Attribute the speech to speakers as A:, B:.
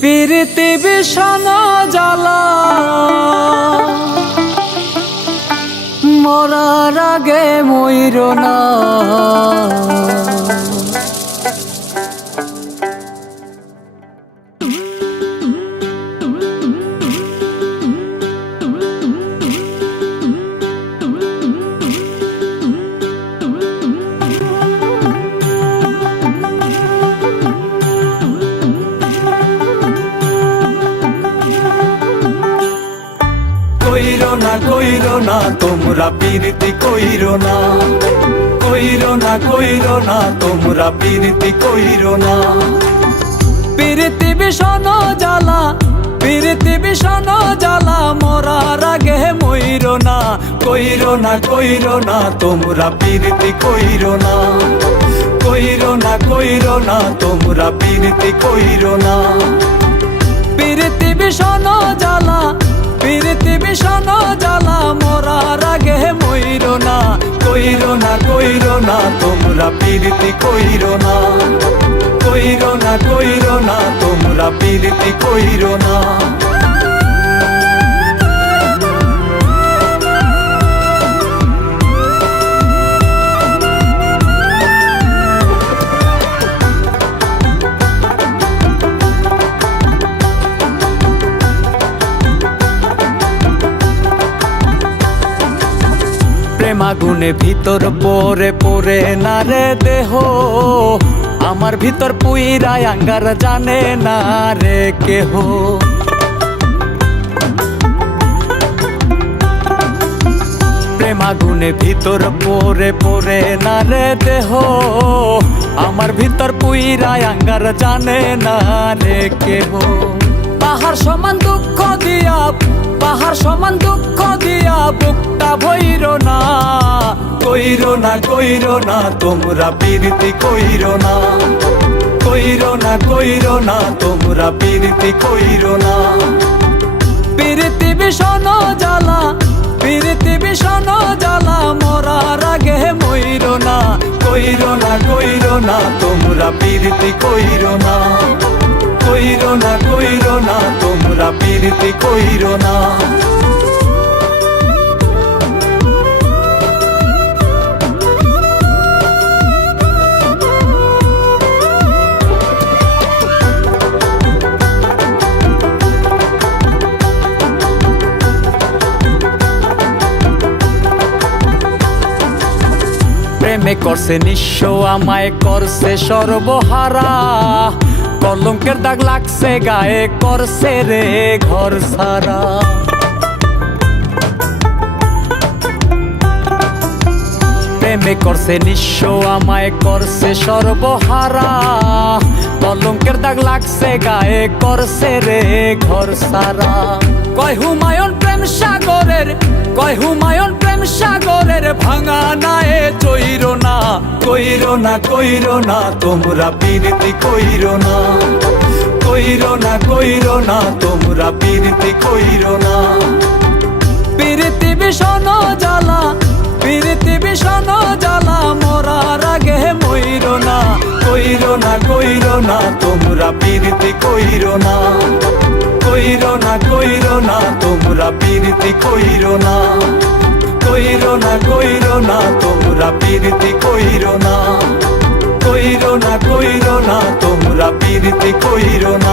A: প্রীতি বেশানা জ্বালা। মরার আগে ময়ূর না।
B: কইরো না, তোমরা বীরতি কইরো না। কইরো না কইরো না, তোমরা বীরতি কইরো না।
A: প্রীতি বিষণ জ্বালা, প্রীতি বিষণ জ্বালা, মরার আগে ময়ূর না।
B: কইরো না কইরো না, তোমরা বীরতি কইরো না। কইরো না কইরো না, তোমরা বীরতি কইরো না।
A: প্রীতি বিষণ না
B: তোমরা প্রীতি কইরো না। কইরো না কইরো না তোমরা প্রীতি কইরো না।
A: প্রেমাগুনে ভিতর পরে পরে না রে দেহ। আমার ভিতর পুইরা আঙ্গার জানে না রে কেহ। প্রেমাগুনে ভিতর পরে পরে না রে দেহ। আমার ভিতর পুইরা আঙ্গার জানে না রে কেহ। পাহাড় সমান দুঃখ দিয়া, পাহাড় সমান দুঃখ দিয়া
B: কইরো না কইরো না, তোমরা বীরতি কইরো না। কইরো না কইরো না, তোমরা বীরতি কইরো না।
A: প্রীতি বিষণ জ্বালা প্রীতি বিষণ জ্বালা, মরার আগে ময়ূর না।
B: কইরো না কইরো না, তোমরা বীরতি কইরো না। কইরো না কইরো না, তোমরা বীরতি কইরো না।
A: প্রেমে করছে নিঃস্ব, আমায় করছে সর্বহারা। কলঙ্কের দাগ লাগছে, গায়ে করছে রে ঘর সারা। প্রেমে করছে নিঃস্ব, আমায় করছে সর্বহারা। কলঙ্কের দাগ লাগছে, গায়ে করছে রে ঘর সারা। কয় হুমায়ুন প্রেম সাগরের, কয় হুমায়ুন প্রেম সাগরের, ভাঙা নায়ে চৈর না,
B: কইরো না কইরো না, তোমরা বীরতি কইরো না। কইরো না কইরো না, তোমরা বীরতি কইরো না।
A: প্রীতি বিষণ জ্বালা, প্রীতি বিষণ জ্বালা, মরার আগে ময়ূর না,
B: কইরো না কইরো না, তোমরা বীরতি কইরো না। কইরো না কইরো না, তোমরা বীরতি কইরো না। কইরো না কইরো না, তোমরা বীরতি কইরো না। কইরো না কইরো না, তোমরা না কইরো না।